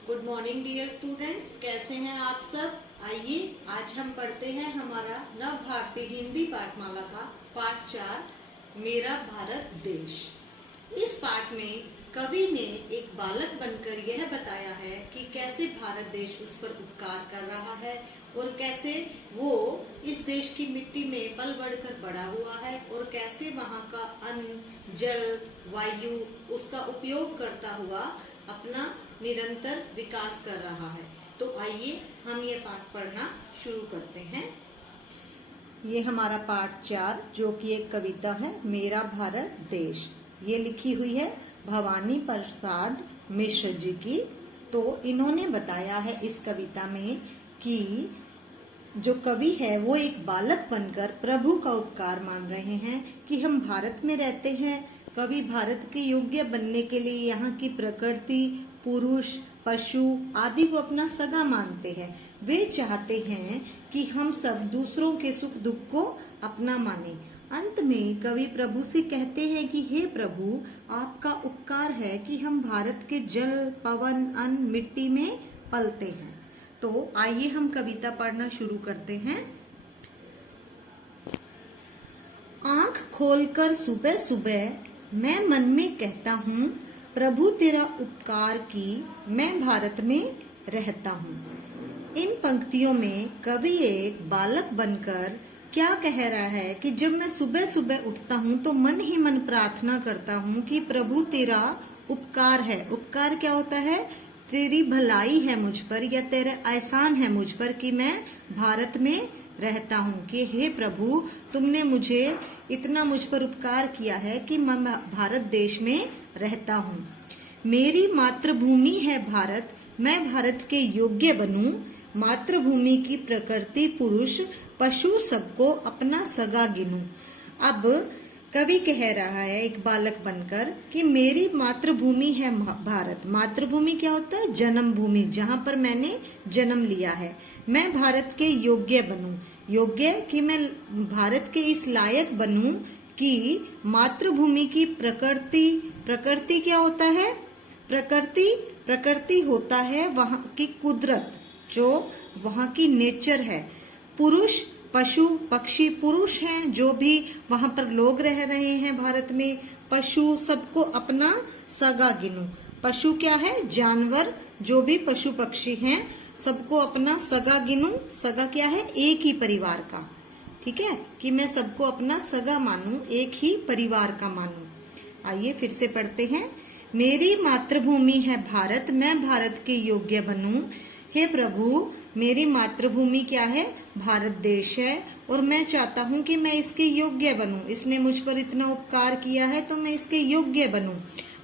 Good morning dear students, कैसे हैं आप सब। आइए आज हम पढ़ते हैं हमारा नव भारतीय हिंदी पाठमाला का पाठ 4 मेरा भारत देश। इस पाठ में कवि ने एक बालक बनकर यह बताया है कि कैसे भारत देश उस पर उपकार कर रहा है और कैसे वो इस देश की मिट्टी में पल बढ़कर बड़ा हुआ है और कैसे वहाँ का अन्न, जल, वायु उसका उपयोग करता हुआ अपना निरंतर विकास कर रहा है। तो आइए हम ये पाठ पढ़ना शुरू करते हैं। ये हमारा पाठ 4 जो कि एक कविता है, मेरा भारत देश। ये लिखी हुई है भवानी प्रसाद मिश्र जी की। तो इन्होंने बताया है इस कविता में कि जो कवि है वो एक बालक बनकर प्रभु का उपकार मान रहे हैं कि हम भारत में रहते हैं। कवि भारत के योग्य बनने के लिए यहाँ की प्रकृति, पुरुष, पशु आदि को अपना सगा मानते हैं। वे चाहते हैं कि हम सब दूसरों के सुख दुख को अपना माने। अंत में कवि प्रभु से कहते हैं कि हे प्रभु, आपका उपकार है कि हम भारत के जल, पवन, अन्न, मिट्टी में पलते हैं। तो आइए हम कविता पढ़ना शुरू करते हैं। आंख खोलकर सुबह सुबह मैं मन में कहता हूँ, प्रभु तेरा उपकार की मैं भारत में रहता हूँ। इन पंक्तियों में कवि एक बालक बनकर क्या कह रहा है कि जब मैं सुबह सुबह उठता हूँ तो मन ही मन प्रार्थना करता हूँ कि प्रभु तेरा उपकार है। उपकार क्या होता है? तेरी भलाई है मुझ पर या तेरा एहसान है मुझ पर कि मैं भारत में रहता हूँ। कि हे प्रभु, तुमने मुझे इतना मुझ पर उपकार किया है कि मैं भारत देश में रहता हूँ। मेरी मातृभूमि है भारत, मैं भारत के योग्य बनूं। मातृभूमि की प्रकृति, पुरुष, पशु सबको अपना सगा गिनूं। अब कवि कह रहा है एक बालक बनकर कि मेरी मातृभूमि है भारत। मातृभूमि क्या होता है? जन्म भूमि, जहाँ पर मैंने जन्म लिया है। मैं भारत के योग्य बनूं। योग्य कि मैं भारत के इस लायक बनूं कि मातृभूमि की प्रकृति, प्रकृति क्या होता है? प्रकृति होता है वहाँ की कुदरत, जो वहाँ की नेचर है। पुरुष, पशु, पक्षी, पुरुष हैं जो भी वहाँ पर लोग रह रहे हैं भारत में। पशु सबको अपना सगा गिनूं। पशु क्या है? जानवर, जो भी पशु पक्षी हैं सबको अपना सगा गिनूं। सगा क्या है? एक ही परिवार का। ठीक है, कि मैं सबको अपना सगा मानूं, एक ही परिवार का मानूं। आइए फिर से पढ़ते हैं। मेरी मातृभूमि है भारत, मैं भारत के योग्य बनूं। हे प्रभु, मेरी मातृभूमि क्या है? भारत देश है और मैं चाहता हूँ कि मैं इसके योग्य बनूं। इसने मुझ पर इतना उपकार किया है तो मैं इसके योग्य बनूं।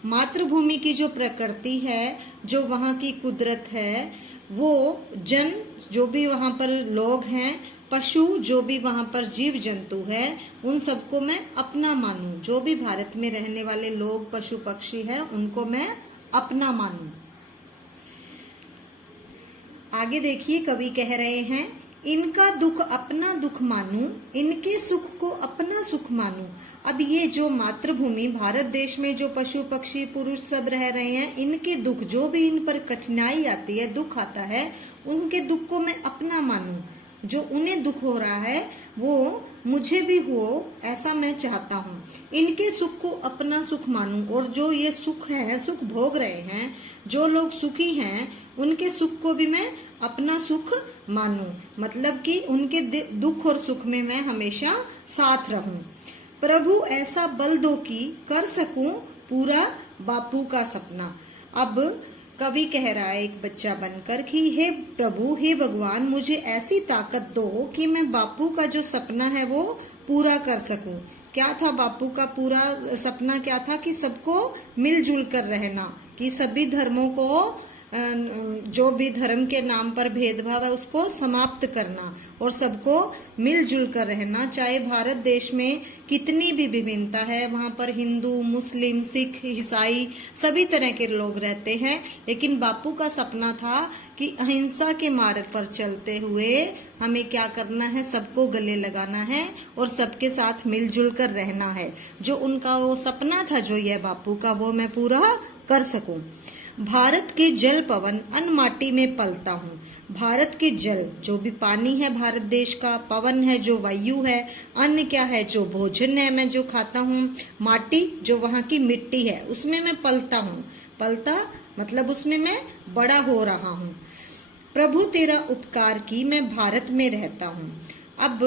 मातृभूमि की जो प्रकृति है, जो वहाँ की कुदरत है, वो जन, जो भी वहाँ पर लोग हैं, पशु, जो भी वहाँ पर जीव जंतु है, उन सबको मैं अपना मानूं। जो भी भारत में रहने वाले लोग, पशु पक्षी हैं, उनको मैं अपना मानूं। आगे देखिए कवि कह रहे हैं, इनका दुख अपना दुख मानूं, इनके सुख को अपना सुख मानूं। अब ये जो मातृभूमि भारत देश में जो पशु पक्षी पुरुष सब रह रहे हैं, इनके दुख, जो भी इन पर कठिनाई आती है, दुख आता है, उनके दुख को मैं अपना मानूं। जो उन्हें दुख हो रहा है वो मुझे भी हो, ऐसा मैं चाहता हूँ। इनके सुख को अपना सुख मानूं और जो ये सुख है, सुख भोग रहे हैं, जो लोग सुखी हैं, उनके सुख को भी मैं अपना सुख मानूं। मतलब कि उनके दुख और सुख में मैं हमेशा साथ रहूं। प्रभु ऐसा बल दो कि कर सकूं पूरा बापू का सपना। अब कवि कह रहा है एक बच्चा बनकर कि हे प्रभु, हे भगवान, मुझे ऐसी ताकत दो कि मैं बापू का जो सपना है वो पूरा कर सकूं। क्या था बापू का पूरा सपना? क्या था कि सबको मिलजुल कर रहना, कि सभी धर्मों को, जो भी धर्म के नाम पर भेदभाव है उसको समाप्त करना और सबको मिलजुल कर रहना। चाहे भारत देश में कितनी भी विभिन्नता है, वहाँ पर हिंदू, मुस्लिम, सिख, ईसाई सभी तरह के लोग रहते हैं, लेकिन बापू का सपना था कि अहिंसा के मार्ग पर चलते हुए हमें क्या करना है? सबको गले लगाना है और सबके साथ मिलजुल कर रहना है। जो उनका वो सपना था, जो यह बापू का, वो मैं पूरा कर सकूं। भारत के जल पवन अन्न माटी में पलता हूँ। भारत के जल जो भी पानी है भारत देश का, पवन है जो वायु है, अन्न क्या है जो भोजन है मैं जो खाता हूँ, माटी जो वहाँ की मिट्टी है उसमें मैं पलता हूँ। पलता मतलब उसमें मैं बड़ा हो रहा हूँ। प्रभु तेरा उपकार की मैं भारत में रहता हूँ। अब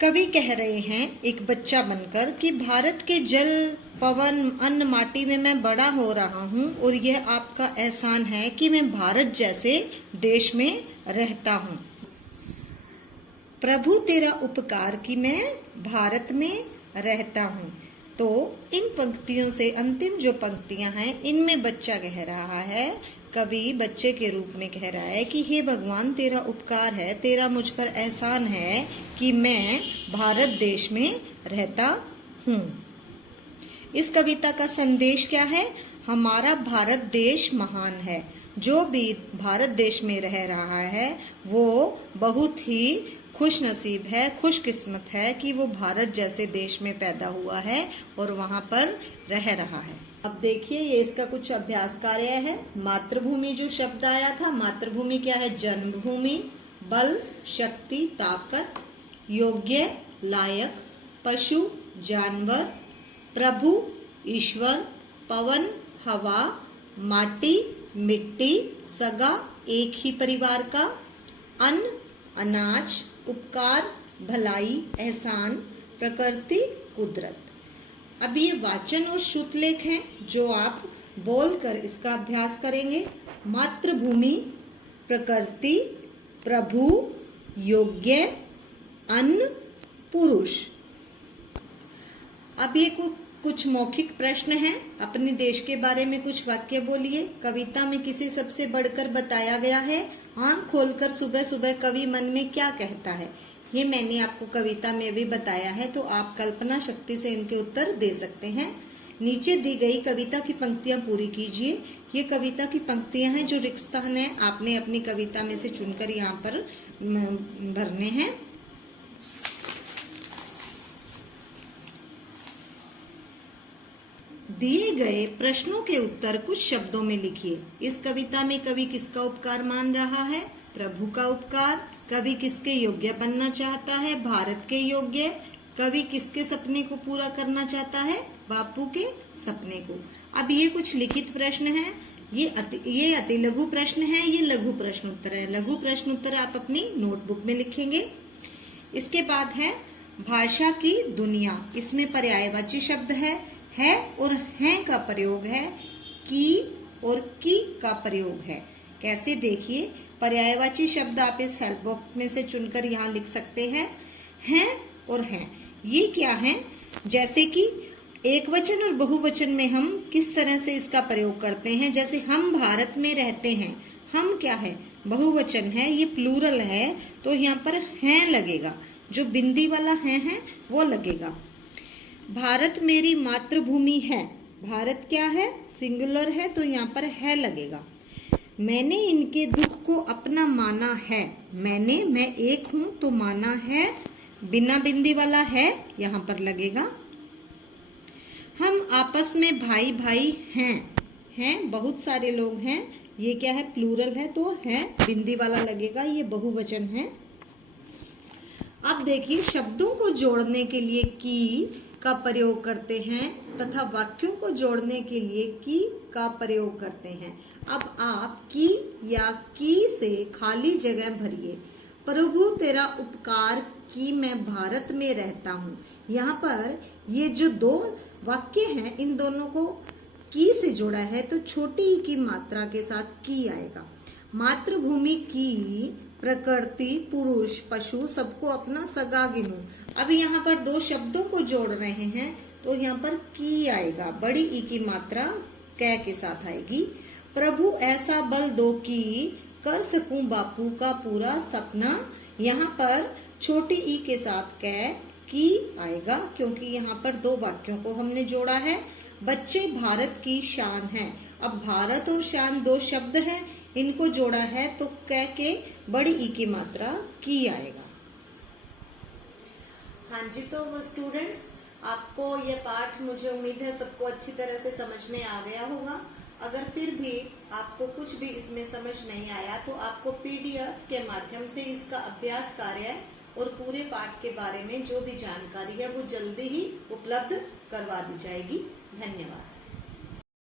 कवि कह रहे हैं एक बच्चा बनकर कि भारत के जल पवन अन्न माटी में मैं बड़ा हो रहा हूँ और यह आपका एहसान है कि मैं भारत जैसे देश में रहता हूँ। प्रभु तेरा उपकार कि मैं भारत में रहता हूँ। तो इन पंक्तियों से अंतिम जो पंक्तियां हैं इनमें बच्चा कह रहा है, कवि बच्चे के रूप में कह रहा है कि हे भगवान तेरा उपकार है, तेरा मुझ पर एहसान है कि मैं भारत देश में रहता हूँ। इस कविता का संदेश क्या है? हमारा भारत देश महान है। जो भी भारत देश में रह रहा है वो बहुत ही खुश नसीब है, खुशकिस्मत है कि वो भारत जैसे देश में पैदा हुआ है और वहाँ पर रह रहा है। अब देखिए ये इसका कुछ अभ्यास कार्य है। मातृभूमि जो शब्द आया था, मातृभूमि क्या है? जन्मभूमि, बल, शक्ति, ताकत, योग्य, लायक, पशु, जानवर, प्रभु, ईश्वर, पवन, हवा, माटी, मिट्टी, सगा, एक ही परिवार का, अन्न, अनाज, उपकार, भलाई, एहसान, प्रकृति, कुदरत। अब ये वाचन और श्रुतलेख हैं जो आप बोलकर इसका अभ्यास करेंगे। मातृभूमि, प्रकृति, प्रभु, योग्य, अन्न, पुरुष। अब ये कुछ मौखिक प्रश्न हैं। अपने देश के बारे में कुछ वाक्य बोलिए। कविता में किसे सबसे बढ़कर बताया गया है? आंख खोलकर सुबह सुबह कवि मन में क्या कहता है? ये मैंने आपको कविता में भी बताया है, तो आप कल्पना शक्ति से इनके उत्तर दे सकते हैं। नीचे दी गई कविता की पंक्तियां पूरी कीजिए। ये कविता की पंक्तियां हैं जो रिक्त स्थान है, आपने अपनी कविता में से चुनकर यहाँ पर भरने हैं। दिए गए प्रश्नों के उत्तर कुछ शब्दों में लिखिए। इस कविता में कवि किसका उपकार मान रहा है? प्रभु का उपकार। कवि किसके योग्य बनना चाहता है? भारत के योग्य। कवि किसके सपने को पूरा करना चाहता है? बापू के सपने को। अब ये कुछ लिखित प्रश्न हैं। ये अति लघु प्रश्न है, ये लघु प्रश्न उत्तर है। लघु प्रश्न उत्तर आप अपनी नोटबुक में लिखेंगे। इसके बाद है भाषा की दुनिया। इसमें पर्यायवाची शब्द है और हैं का प्रयोग है, की और की का प्रयोग है। कैसे? देखिए, पर्यायवाची शब्द आप इस हेल्प बॉक्स में से चुनकर यहाँ लिख सकते हैं और हैं। ये क्या है? जैसे कि एक वचन और बहुवचन में हम किस तरह से इसका प्रयोग करते हैं। जैसे हम भारत में रहते हैं, हम क्या है? बहुवचन है, ये प्लूरल है, तो यहाँ पर हैं लगेगा। जो बिंदी वाला है वो लगेगा। भारत मेरी मातृभूमि है। भारत क्या है? सिंगुलर है, तो यहाँ पर है लगेगा। मैंने इनके दुख को अपना माना है। मैं एक हूं तो माना है, बिना बिंदी वाला है यहाँ पर लगेगा। हम आपस में भाई भाई हैं, बहुत सारे लोग हैं, ये क्या है? प्लूरल है, तो है बिंदी वाला लगेगा, ये बहुवचन है। अब देखिए, शब्दों को जोड़ने के लिए की का प्रयोग करते हैं तथा वाक्यों को जोड़ने के लिए की का प्रयोग करते हैं। अब आप की या की से खाली जगह भरिए। प्रभु तेरा उपकार कि मैं भारत में रहता हूँ। यहाँ पर ये जो दो वाक्य हैं, इन दोनों को की से जोड़ा है, तो छोटी ई की मात्रा के साथ की आएगा। मातृभूमि की, प्रकृति, पुरुष, पशु सबको अपना सगा गिनूं। अब यहाँ पर दो शब्दों को जोड़ रहे हैं, तो यहाँ पर की आएगा, बड़ी ई की मात्रा कै के साथ आएगी। प्रभु ऐसा बल दो कि कर सकूं बापू का पूरा सपना। यहाँ पर छोटी ई के साथ कै की आएगा, क्योंकि यहाँ पर दो वाक्यों को हमने जोड़ा है। बच्चे भारत की शान है। अब भारत और शान दो शब्द हैं, इनको जोड़ा है तो कै के बड़ी ई की मात्रा की आएगा। हाँ जी, तो वो स्टूडेंट्स, आपको ये पाठ मुझे उम्मीद है सबको अच्छी तरह से समझ में आ गया होगा। अगर फिर भी आपको कुछ भी इसमें समझ नहीं आया तो आपको पीडीएफ के माध्यम से इसका अभ्यास कार्य और पूरे पाठ के बारे में जो भी जानकारी है वो जल्दी ही उपलब्ध करवा दी जाएगी। धन्यवाद।